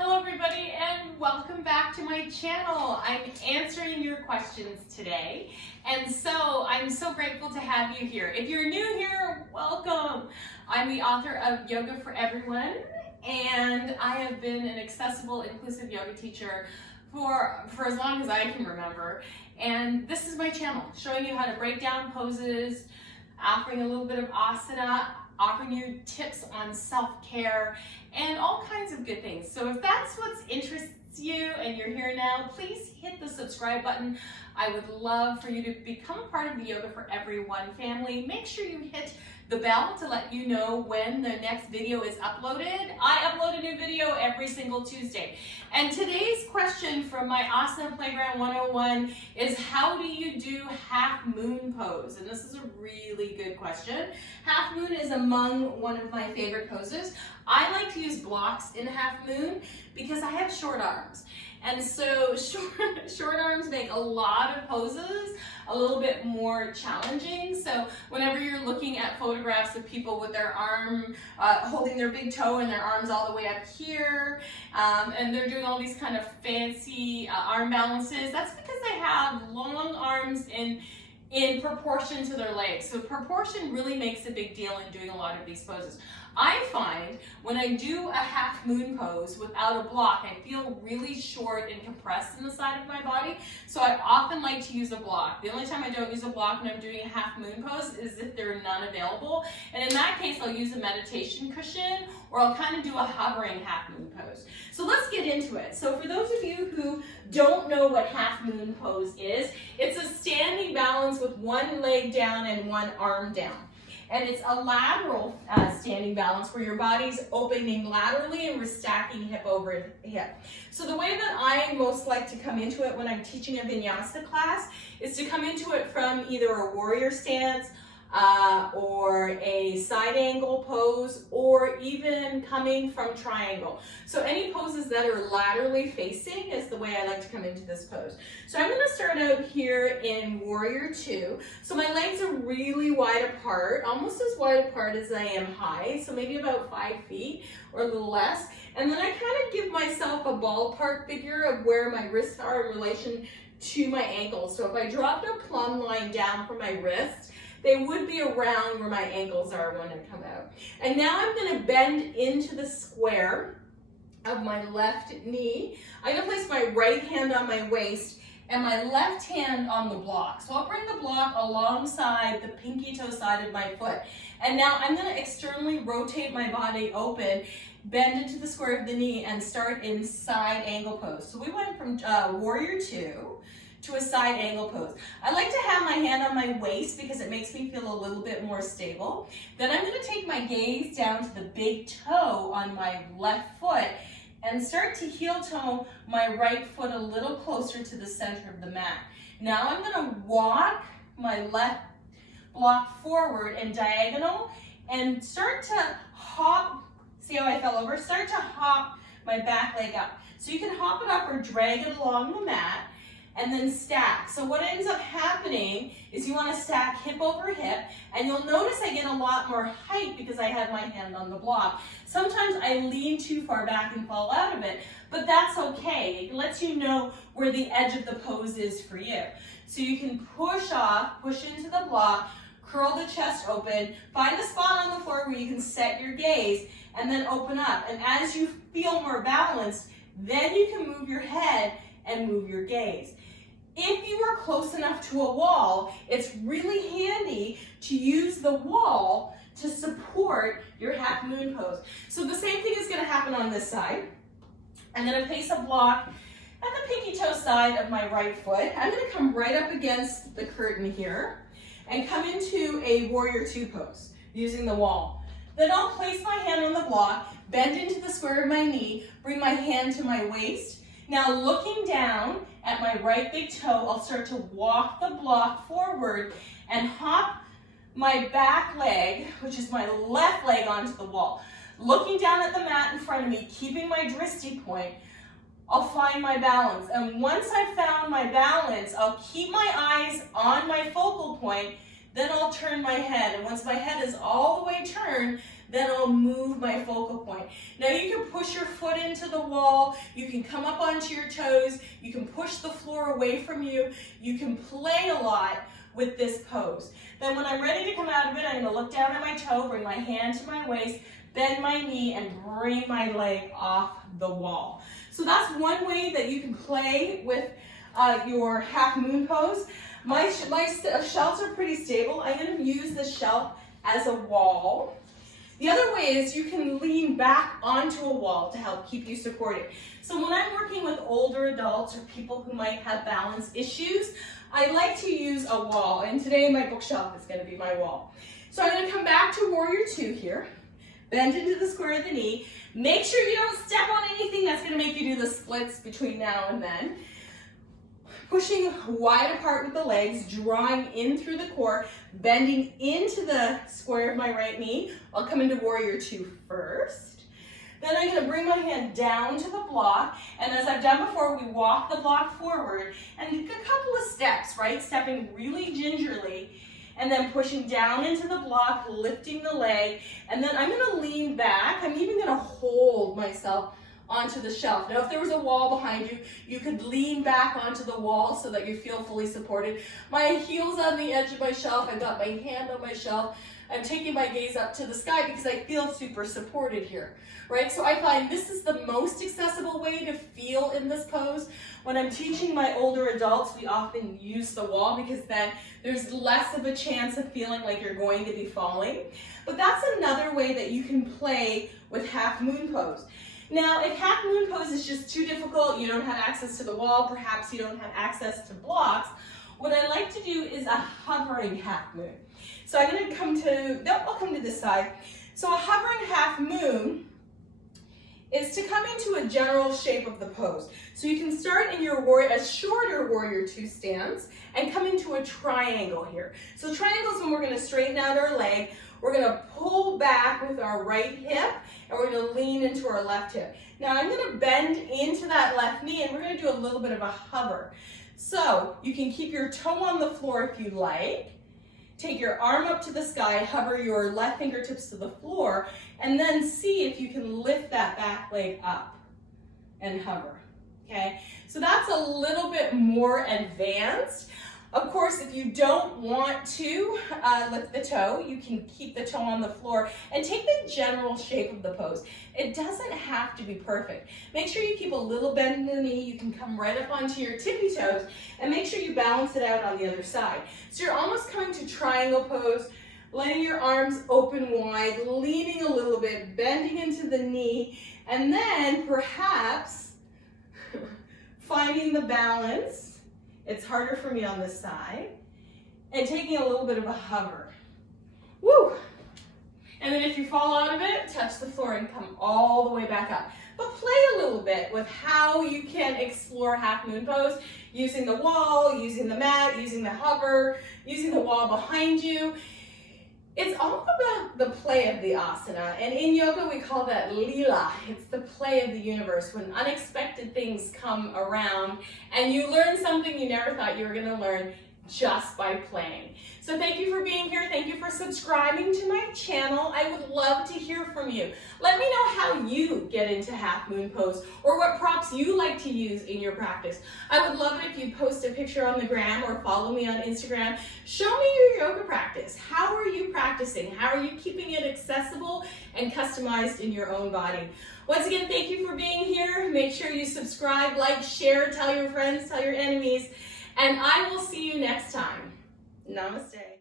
Hello everybody and welcome back to my channel. I'm answering your questions today, and so I'm so grateful to have you here. If you're new here, welcome. I'm the author of Yoga for Everyone, and I have been an accessible, inclusive yoga teacher for as long as I can remember. And this is my channel, showing you how to break down poses, offering a little bit of asana, offering you tips on self-care and all kinds of good things. So if that's what interests you and you're here now, please hit the subscribe button. I would love for you to become a part of the Yoga for Everyone family. Make sure you hit the bell to let you know when the next video is uploaded. I upload a new video every single Tuesday. And today's question from my Asana Playground 101 is, how do you do half moon pose? And this is a really good question. Half moon is among one of my favorite poses. I like to use blocks in half moon because I have short arms. And so short arms make a lot of poses a little bit more challenging. So whenever you're looking at photographs of people with their arm, holding their big toe and their arms all the way up here, and they're doing all these kind of fancy arm balances, that's because they have long arms in proportion to their legs. So proportion really makes a big deal in doing a lot of these poses. I find when I do a half moon pose without a block, I feel really short and compressed in the side of my body. So I often like to use a block. The only time I don't use a block when I'm doing a half moon pose is if there are none available. And in that case, I'll use a meditation cushion, or I'll kind of do a hovering half moon pose. So let's get into it. So for those of you who don't know what half moon pose is, it's a standing balance with one leg down and one arm down. And it's a lateral standing balance where your body's opening laterally and we're stacking hip over hip. So the way that I most like to come into it when I'm teaching a vinyasa class is to come into it from either a warrior stance or a side angle pose, or even coming from triangle. So any poses that are laterally facing is the way I like to come into this pose. So I'm going to start out here in Warrior 2. So my legs are really wide apart, almost as wide apart as I am high, so maybe about 5 feet or a little less. And then I kind of give myself a ballpark figure of where my wrists are in relation to my ankles. So if I dropped a plumb line down from my wrist, they would be around where my ankles are when I come out. And now I'm going to bend into the square of my left knee. I'm going to place my right hand on my waist and my left hand on the block. So I'll bring the block alongside the pinky toe side of my foot. And now I'm going to externally rotate my body open, bend into the square of the knee, and start in side angle pose. So we went from Warrior 2 to a side angle pose. I like to have my hand on my waist because it makes me feel a little bit more stable. Then I'm going to take my gaze down to the big toe on my left foot and start to heel toe my right foot a little closer to the center of the mat. Now I'm going to walk my left block forward and diagonal and start to hop. See how I fell over? Start to hop my back leg up. So you can hop it up or drag it along the mat and then stack. So what ends up happening is you want to stack hip over hip, and you'll notice I get a lot more height because I have my hand on the block. Sometimes I lean too far back and fall out of it, but that's okay. It lets you know where the edge of the pose is for you. So you can push off, push into the block, curl the chest open, find a spot on the floor where you can set your gaze, and then open up. And as you feel more balanced, then you can move your head and move your gaze. If you are close enough to a wall, it's really handy to use the wall to support your half moon pose. So the same thing is going to happen on this side. I'm going to place a block at the pinky toe side of my right foot. I'm going to come right up against the curtain here and come into a Warrior 2 pose using the wall. Then I'll place my hand on the block, bend into the square of my knee, bring my hand to my waist. Now looking down at my right big toe, I'll start to walk the block forward and hop my back leg, which is my left leg, onto the wall. Looking down at the mat in front of me, keeping my drishti point, I'll find my balance. And once I've found my balance, I'll keep my eyes on my focal point, then I'll turn my head. And once my head is all the way turned, then I'll move my focal point. Now you can push your foot into the wall, you can come up onto your toes, you can push the floor away from you, you can play a lot with this pose. Then when I'm ready to come out of it, I'm going to look down at my toe, bring my hand to my waist, bend my knee, and bring my leg off the wall. So that's one way that you can play with your half moon pose. My shelves are pretty stable. I'm going to use the shelf as a wall. The other way is you can lean back onto a wall to help keep you supported. So when I'm working with older adults or people who might have balance issues, I like to use a wall, and today my bookshelf is going to be my wall. So I'm going to come back to Warrior Two here, bend into the square of the knee. Make sure you don't step on anything that's going to make you do the splits between now and then. Pushing wide apart with the legs, drawing in through the core, bending into the square of my right knee. I'll come into Warrior Two first. Then I'm going to bring my hand down to the block, and as I've done before, we walk the block forward, and a couple of steps, right? Stepping really gingerly, and then pushing down into the block, lifting the leg, and then I'm going to lean back. I'm even going to hold myself onto the shelf. Now, if there was a wall behind you, you could lean back onto the wall so that you feel fully supported. My heel's on the edge of my shelf. I've got my hand on my shelf. I'm taking my gaze up to the sky because I feel super supported here, right? So I find this is the most accessible way to feel in this pose. When I'm teaching my older adults, we often use the wall because then there's less of a chance of feeling like you're going to be falling. But that's another way that you can play with half moon pose. Now, if half moon pose is just too difficult, you don't have access to the wall, perhaps you don't have access to blocks, what I like to do is a hovering half moon. So I'm going to come to, I'll come to this side. So a hovering half moon is to come into a general shape of the pose. So you can start in your a shorter Warrior Two stance and come into a triangle here. So triangle is when we're going to straighten out our leg. We're going to pull back with our right hip, and we're going to lean into our left hip. Now I'm going to bend into that left knee, and we're going to do a little bit of a hover. So you can keep your toe on the floor if you like. Take your arm up to the sky, hover your left fingertips to the floor, and then see if you can lift that back leg up and hover, okay? So that's a little bit more advanced. Of course, if you don't want to lift the toe, you can keep the toe on the floor and take the general shape of the pose. It doesn't have to be perfect. Make sure you keep a little bend in the knee. You can come right up onto your tippy toes and make sure you balance it out on the other side. So you're almost coming to triangle pose, letting your arms open wide, leaning a little bit, bending into the knee, and then perhaps finding the balance. It's harder for me on this side. And taking a little bit of a hover. Woo! And then if you fall out of it, touch the floor and come all the way back up. But play a little bit with how you can explore half moon pose, using the wall, using the mat, using the hover, using the wall behind you. It's all about the play of the asana, and in yoga we call that lila. It's the play of the universe, when unexpected things come around and you learn something you never thought you were going to learn just by playing. So thank you for being here. Thank you for subscribing to my channel. I would love to hear from you. Let me know how you get into half moon pose or what props you like to use in your practice. I would love it if you post a picture on the gram or follow me on Instagram. Show me your yoga practice. How are you practicing? How are you keeping it accessible and customized in your own body? Once again, thank you for being here. Make sure you subscribe, like, share, tell your friends, tell your enemies, and I will see you next time. Namaste.